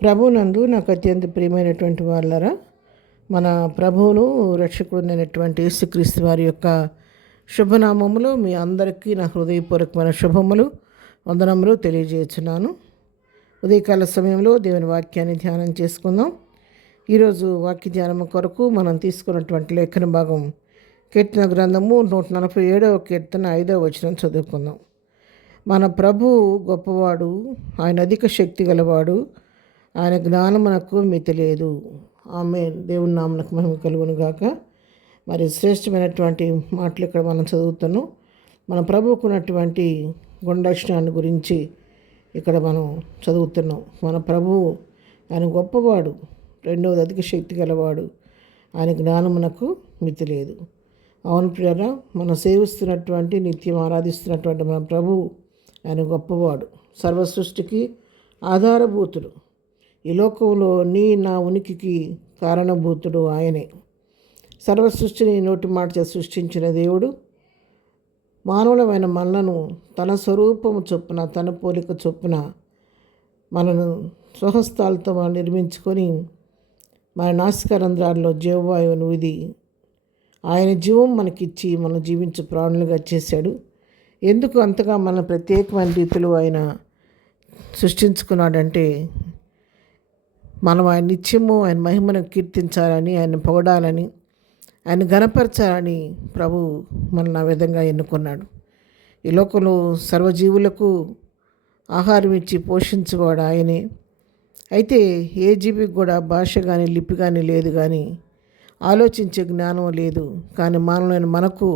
ప్రభువునందు నాకు అత్యంత ప్రియమైనటువంటి వాళ్ళరా, మన ప్రభువును రక్షకుడైనటువంటి యేసుక్రీస్తు వారి యొక్క శుభనామములో మీ అందరికీ నా హృదయపూర్వకమైన శుభములు వందనములు తెలియజేస్తున్నాను. ఉదయకాల సమయంలో దేవుని వాక్యాన్ని ధ్యానం చేసుకుందాం. ఈరోజు వాక్య ధ్యానం కొరకు మనం తీసుకున్నటువంటి లేఖన భాగం కీర్తన గ్రంథము 147వ కీర్తన 5వ వచనం చదువుకుందాం. మన ప్రభు గొప్పవాడు, ఆయన అధిక శక్తి గలవాడు, ఆయన జ్ఞానమునకు మితి లేదు. ఆమేన్. దేవుని నామమునకు మహిమ కలుగును గాక. మరి శ్రేష్టమైనటువంటి మాటలు ఇక్కడ మనం చదువుతాను. మన ప్రభువుకు ఉన్నటువంటి గుణలక్షణాన్ని గురించి ఇక్కడ మనం చదువుతున్నాం. మన ప్రభువు ఆయన గొప్పవాడు, రెండవది అధిక శక్తి గలవాడు, ఆయన జ్ఞానమునకు మితి లేదు. అవును ప్రియరా, మనం సేవిస్తున్నటువంటి నిత్యం ఆరాధిస్తున్నటువంటి మన ప్రభువు ఆయన గొప్పవాడు, సర్వ సృష్టికి ఆధారభూతుడు, ఈ లోకంలో నా ఉనికికి కారణభూతుడు ఆయనే. సర్వ సృష్టిని నోటి మాట సృష్టించిన దేవుడు మానవులమైన మనలను తన స్వరూపము చొప్పున, తన పోలిక చొప్పున మనను స్వహస్తాలతో నిర్మించుకొని మన నాసికారంధ్రాల్లో జీవవాయువును ఊది ఆయన జీవం మనకిచ్చి మనం జీవించే ప్రాణులుగా చేశాడు. ఎందుకు అంతగా మన ప్రత్యేకమైన రీతిలో ఆయన సృష్టించుకున్నాడంటే మనం ఆయన నిత్యము ఆయన మహిమను కీర్తించాలని, ఆయన పొగడాలని, ఆయన ఘనపరచాలని ప్రభు మనల్ని ఆ విధంగా ఎన్నుకున్నాడు. ఈ లోకంలో సర్వజీవులకు ఆహారం ఇచ్చి పోషించేవాడు ఆయనే. అయితే ఏ జీవికి కూడా భాష కానీ లిపి కానీ లేదు, కానీ ఆలోచించే జ్ఞానం లేదు. కానీ మానవులైన మనకు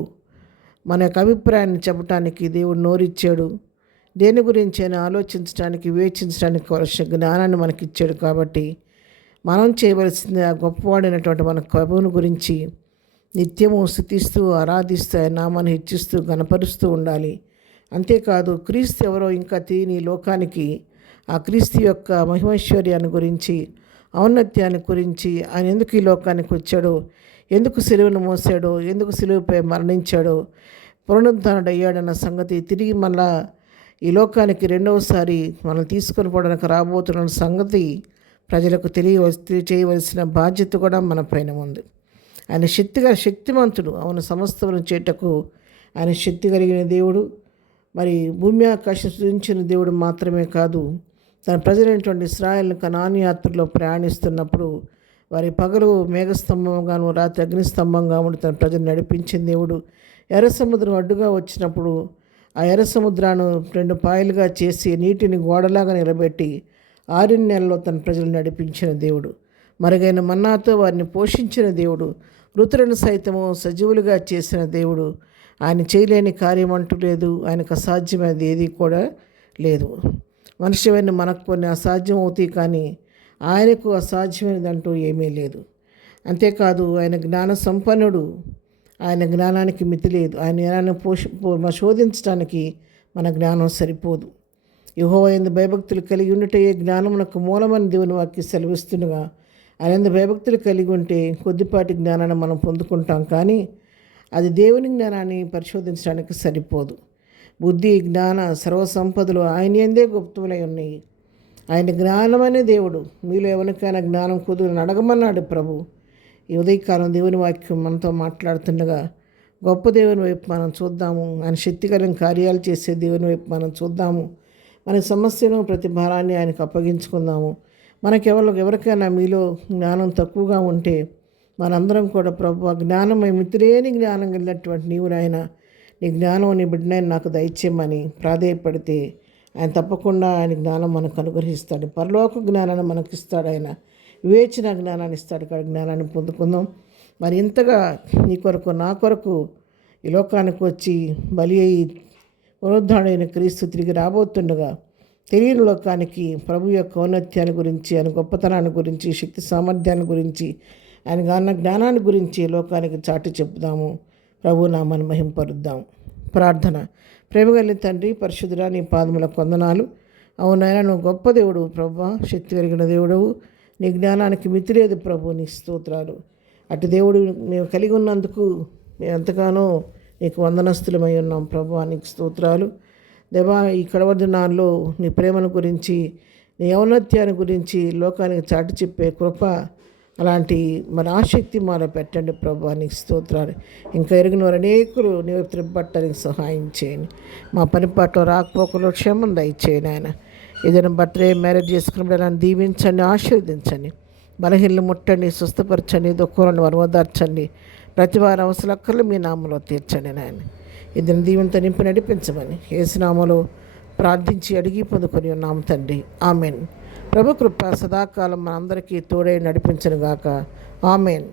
మన యొక్క అభిప్రాయాన్ని చెప్పటానికి దేవుడు నోరిచ్చాడు. దేని గురించి అయినా ఆలోచించడానికి, వివేచించడానికి కావలసిన జ్ఞానాన్ని మనకి ఇచ్చాడు. కాబట్టి మనం చేయవలసింది ఆ గొప్పవాడైనటువంటి మన ప్రభువుని గురించి నిత్యము స్తుతిస్తూ, ఆరాధిస్తూ, ఆయన నామాన్ని హెచ్చిస్తూ, గణపరుస్తూ ఉండాలి. అంతేకాదు, క్రీస్తు ఎవరో ఇంకా తీని లోకానికి ఆ క్రీస్తు యొక్క మహిమైశ్వర్యాన్ని గురించి, ఔన్నత్యాన్ని గురించి, ఆయన ఎందుకు ఈ లోకానికి వచ్చాడో, ఎందుకు సిలువను మోసాడో, ఎందుకు సిలువపై మరణించాడో, పునరుద్ధరణయ్యాడన్న సంగతి, తిరిగి మళ్ళా ఈ లోకానికి రెండవసారి మనం తీసుకొని పోవడానికి రాబోతున్న సంగతి ప్రజలకు తెలియచేయవలసిన బాధ్యత కూడా మన పైన ఉంది. ఆయన శక్తిమంతుడు. అవును, సమస్తమును చేటకు ఆయన శక్తి కలిగిన దేవుడు. మరి భూమి ఆకాశం సృజించిన దేవుడు మాత్రమే కాదు, తన ప్రజలైనటువంటి ఇశ్రాయేలును కనాను యాత్రలో ప్రయాణిస్తున్నప్పుడు వారి పగలు మేఘస్తంభంగాను, రాత్రి అగ్నిస్తంభంగా ఉండి తన ప్రజలు నడిపించిన దేవుడు. ఎర్ర సముద్రం అడ్డుగా వచ్చినప్పుడు ఆ ఎర్ర సముద్రాన్ని 2 పాయలుగా చేసి నీటిని గోడలాగా నిలబెట్టి 6 నెలల్లో తన ప్రజలు నడిపించిన దేవుడు. మరుగైన మన్నాతో వారిని పోషించిన దేవుడు. మృతులను సైతము సజీవులుగా చేసిన దేవుడు. ఆయన చేయలేని కార్యం అంటూ లేదు, ఆయనకు అసాధ్యమైనది ఏది కూడా లేదు. మనుష్యమైన మనకు కొన్ని అసాధ్యం అవుతాయి, కానీ ఆయనకు అసాధ్యమైనది అంటూ ఏమీ లేదు. అంతేకాదు, ఆయన జ్ఞాన సంపన్నుడు. ఆయన జ్ఞానానికి మితి లేదు. ఆయన జ్ఞానాన్ని శోధించడానికి మన జ్ఞానం సరిపోదు. యెహోవా యందు భయభక్తులు కలిగి ఉండుటే జ్ఞానమునకు మూలమని దేవుని వాక్యం సెలవిస్తుండగా, ఆయన యందు భయభక్తులు కలిగి ఉంటే కొద్దిపాటి జ్ఞానాన్ని మనం పొందుకుంటాం, కానీ అది దేవుని జ్ఞానాన్ని పరిశోధించడానికి సరిపోదు. బుద్ధి, జ్ఞాన, సర్వసంపదలు ఆయన యందే గుప్తములై ఉన్నాయి. ఆయన జ్ఞానమనే దేవుడు. మీలో ఎవరికైనా జ్ఞానం కుదురుని అడగమన్నాడు ప్రభు. ఈ ఉదయకాలం దేవుని వాక్యం మనతో మాట్లాడుతుండగా గొప్ప దేవుని వైపు మనం చూద్దాము. ఆయన శక్తికరమైన కార్యాలు చేసే దేవుని వైపు మనం చూద్దాము. మన సమస్యను, ప్రతి భారాన్ని ఆయనకు అప్పగించుకుందాము. ఎవరికైనా మీలో జ్ఞానం తక్కువగా ఉంటే మనందరం కూడా ప్రభు, ఆ జ్ఞానమై మితిలేని జ్ఞానం కలిగినటువంటి నీవు నాయన, నీ జ్ఞానం నీ బిడ్డనైనా నాకు దయచేయమని ప్రాధేయపడితే ఆయన తప్పకుండా ఆయన జ్ఞానం మనకు అనుగ్రహిస్తాడు. పరలోక జ్ఞానాన్ని మనకు ఇస్తాడు. ఆయన వివేచన జ్ఞానాన్ని ఇస్తాడు. ఇక్కడ జ్ఞానాన్ని పొందుకుందాం. మరి ఇంతగా నీ కొరకు, నా కొరకు ఈ లోకానికి వచ్చి బలి అయి పునరుద్ధరణైన క్రీస్తు తిరిగి రాబోతుండగా తెలియని లోకానికి ప్రభు యొక్క ఔన్నత్యాన్ని గురించి, ఆయన గొప్పతనాన్ని గురించి, శక్తి సామర్థ్యాన్ని గురించి, ఆయన జ్ఞానాన్ని గురించి లోకానికి చాటి చెప్పుదాము. ప్రభు నామాన్ని మహింపరుద్దాం. ప్రార్థన. ప్రేమగలిగిన తండ్రి, పరిశుద్ధుడా, నీ పాదములకు వందనాలు. అవునైనా నువ్వు గొప్ప దేవుడు ప్రభు, శక్తి కలిగిన దేవుడవు. నీ జ్ఞానానికి మితి లేదు ప్రభు, నీ స్తోత్రాలు. అటు దేవుడు మేము కలిగి ఉన్నందుకు మేము ఎంతగానో నీకు వందనస్తులమై ఉన్నాం ప్రభు, నీకు స్తోత్రాలు. దేవా, ఈ కడవరి దినాల్లో నీ ప్రేమను గురించి, నీ ఔన్నత్యాన్ని గురించి లోకానికి చాటి చెప్పే కృప, అలాంటి మరి ఆసక్తి మాలో పెట్టండి ప్రభు. నీకు స్తోత్రాలు. ఇంకా ఎరిగిన వారు అనేకులు నీవు త్రిప్పట్టడానికి సహాయం చేయండి. మా పనిపాట్లో రాకపోకలు క్షేమం దయచేయండి ఆయన. ఏదైనా బర్త్డే మ్యారేజ్ చేసుకున్నప్పుడు నన్ను దీవించండి, ఆశీర్వదించండి. బలహీనలు ముట్టండి, స్వస్థపరచండి, దుఃఖాలను వరవదార్చండి. ప్రతి వారి అవసరాలు మీ నామంలో తీర్చండి నాయన. ఇద్దరిని దీవెనతో నింపి నడిపించమని యేసు నామములో ప్రార్థించి అడిగి పొందుకొని ఉన్నాము తండ్రి. ఆమెన్. ప్రభు కృప సదాకాలం మనందరికీ తోడై నడిపించను గాక. ఆమెన్.